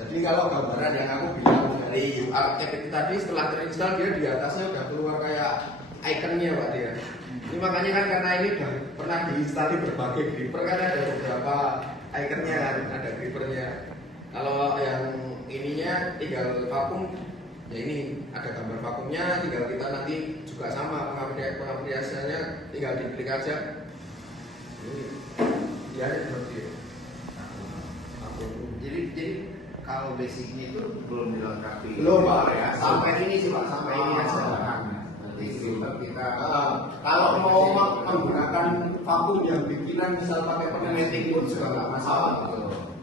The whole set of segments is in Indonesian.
Jadi kalau gambaran yang aku bilang dari URCPT tadi setelah terinstall dia di atasnya udah keluar kayak ikonnya Pak dia. Ini makanya kan karena ini udah pernah diinstal di berbagai gripper kan ada beberapa ikonnya kan, ada grippernya. Kalau yang ininya tinggal vakum, ya ini ada gambar vakumnya, tinggal kita nanti juga sama pengapliasiannya tinggal diklik aja. Ini dia seperti itu. Jadi kalau basicnya itu belum dilengkapi. Belum Pak ya. sampai ini sih Pak, sampai ini aja. Nanti kita kalau mau menggunakan vakum yang bikinan misal pakai pneumatic pun juga nggak masalah.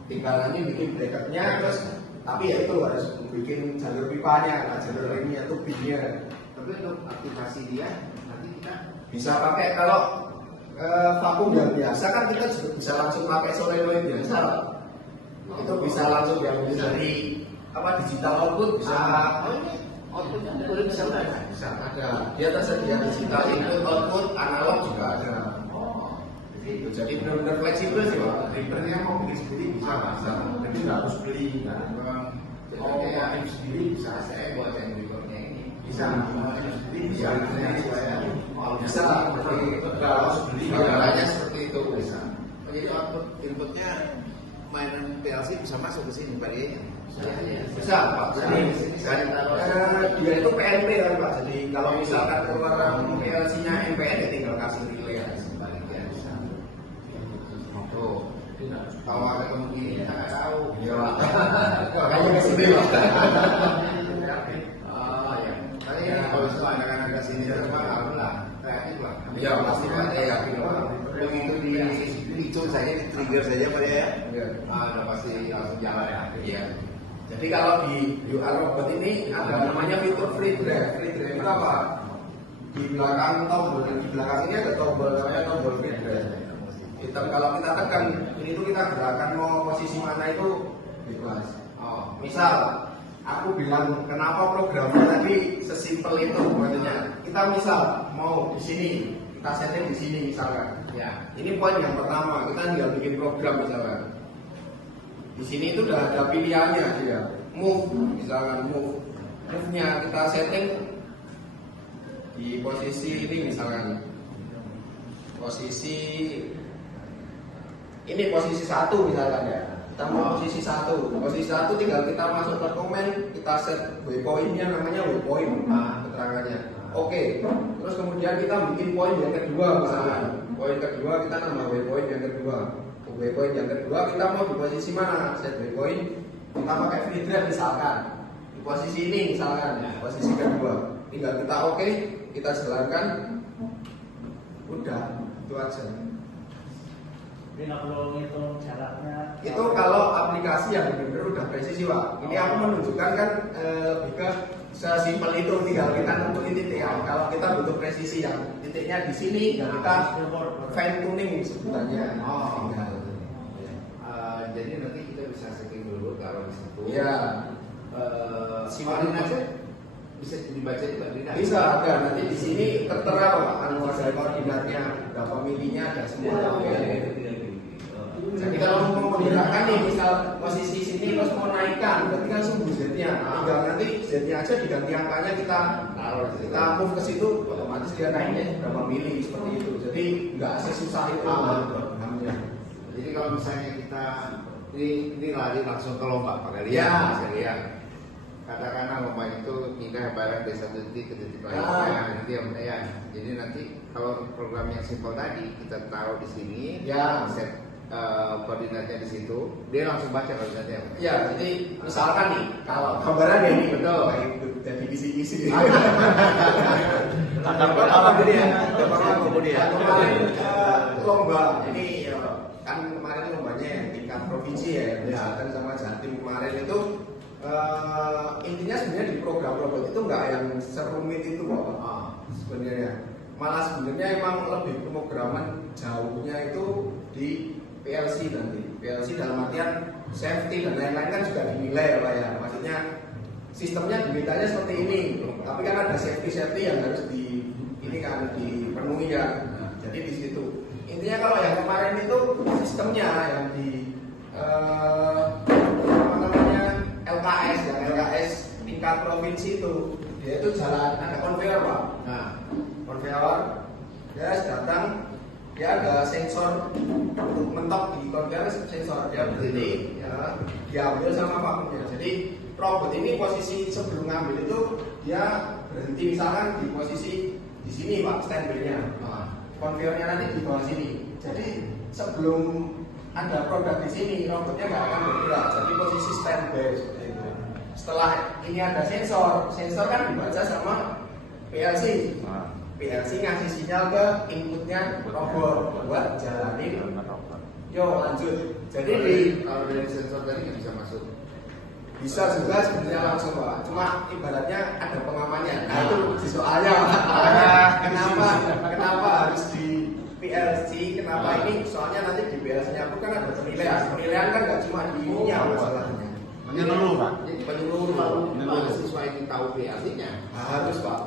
Tinggal nanti bikin bracketnya terus, tapi ya itu harus bikin jalur pipanya, nah, jalur ini atau pinnya. Tapi untuk aplikasi dia nanti kita Bisa pakai kalau vakum yang biasa kan kita juga bisa langsung pakai solenoid biasa. Itu bisa langsung yang dari apa digital output bisa. ini outputnya boleh bisa Bisa ada. Dia tersedia digital input output analog juga ada. Gitu. Jadi benar-benar fleksibel sih Pak. Printernya mau bikin sendiri bisa. Jadi nggak harus beli. Kayak sendiri bisa. Saya buat yang berikutnya ini Bisa. sendiri bisa. Bisa. Nggak harus beli. Caranya seperti itu bisa. Jadi output inputnya mainan PLC bisa masuk ke sini Pak ya? Bisa Pak. Jadi dia itu PNP kan Pak. Jadi kalau misalkan keluar PLC-nya MPN ya tinggal kasih relay aja. Tuh, kalau ada kemungkinan kita nggak tahu. Iya Pak. Makanya ke sini Pak. Oh ya. Tapi kalau semua anak-anak ke sini semua alhamdulillah kreatif lah. Iya pasti Pak. Saya yakin Pak. Begitu itu saja di trigger saja Pak ya. Iya. Udah pasti langsung jalan ya. Iya. Jadi kalau di UR Robot ini ada namanya fitur free drive. Free drive itu apa? Di belakang tombol, di belakang ini ada tombol namanya tombol free drive. Kita kalau kita tekan ini tuh kita gerakan mau posisi mana itu bebas. Misal aku bilang kenapa programnya tadi sesimpel itu maksudnya. Kita misal mau di sini, kita setting di sini misalkan. Ya. Ini poin yang pertama, kita tinggal bikin program misalkan. Di sini itu udah ada pilihannya dia. Move, misalkan move. Move-nya kita setting di posisi ini misalkan. Posisi ini posisi 1 misalkan ya. Kita mau posisi 1. Posisi 1 tinggal kita masuk ke komen, kita set waypoint-nya namanya waypoint. Keterangannya. Oke. Terus kemudian kita bikin poin yang kedua misalkan. Poin kedua kita nambah waypoint yang kedua. Waypoint yang kedua kita mau di posisi mana? Set waypoint kita pakai free drive misalkan. Di posisi ini misalkan, posisi kedua. Tinggal kita oke, kita jalankan. Udah, itu aja. Ini nggak perlu ngitung jaraknya. Itu kalau aplikasi yang benar-benar udah presisi Pak. Ini aku menunjukkan kan lebih ke sesimpel itu, tinggal kita nentuin titik ya. Kalau kita butuh presisi yang titiknya di sini, ya kita fine tuning sebutannya. Tinggal. Jadi nanti kita bisa setting dulu kalau di situ. Iya. Koordinatnya bisa dibaca juga tidak? Bisa ada nanti di sini tertera Pak, ada koordinatnya, berapa milinya ada semua. Jadi kalau mau menggerakkan nih, misal posisi sini terus mau naikkan, berarti kan sumbu Z-nya. Tinggal nanti Z-nya aja diganti angkanya kita move ke situ, otomatis dia naiknya berapa mili seperti itu. Jadi nggak sesusah itu programnya. Jadi kalau misalnya kita ini lari langsung ke lomba Pak kali Ya. ya. Katakanlah lomba itu pindah barang dari satu titik ke titik lain. Ya. Jadi nanti kalau program yang simpel tadi kita taruh di sini, set koordinatnya di situ, dia langsung baca koordinatnya. Ya, jadi misalkan nih, kalau gambaran ini betul, jadi kisi-kisi. Apa jadi ya? Kemudian lomba ini kan kemarin lombanya tingkat provinsi ya, Jateng sama Jatim kemarin itu intinya sebenarnya di program robot itu nggak yang serumit itu Bapak. Sebenarnya malah sebenarnya emang lebih pemrograman jauhnya itu di PLC nanti. PLC dalam artian safety dan lain-lain kan juga dinilai ya Pak ya. Maksudnya sistemnya dimintanya seperti ini, tapi kan ada safety yang harus ini kan dipenuhi ya. Jadi di situ. Intinya kalau yang kemarin itu sistemnya yang di apa namanya LKS ya, LKS tingkat provinsi itu dia itu jalan ada konveyor Pak. Nah, konveyor dia datang, dia ada sensor untuk mentok di konveyor, sensor dia berdiri ya, diambil sama vakumnya. Jadi robot ini posisi sebelum ngambil itu dia berhenti misalkan di posisi di sini Pak, standby-nya. Konveyornya nanti di bawah sini. Jadi sebelum ada produk di sini, robotnya nggak akan bergerak. Jadi posisi standby seperti itu. Setelah ini ada sensor, sensor kan dibaca sama PLC. PLC ngasih sinyal ke inputnya robot buat jalanin. Yo lanjut. Jadi kalau dari sensor tadi nggak bisa masuk. Bisa juga sebenarnya langsung Pak. Cuma ibaratnya ada pengamannya. Nah itu di soalnya kenapa harus di PLC? Kenapa ini? Soalnya nanti di PLC-nya aku kan ada penilaian. Penilaian kan nggak cuma di ininya masalahnya. Menyeluruh Pak. Jadi Menyeluruh. mahasiswa ini tahu PLC-nya. Harus Pak.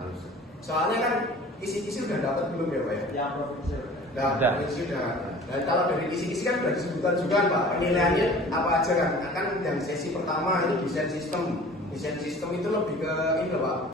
Harus. Soalnya kan isi-isi udah dapat belum ya Pak ya? Yang provinsi. Nah, sudah. Nah, kalau dari isi-isi kan sudah disebutkan juga Pak, penilaiannya apa aja kan? Kan yang sesi pertama itu desain sistem. Desain sistem itu lebih ke ini loh Pak.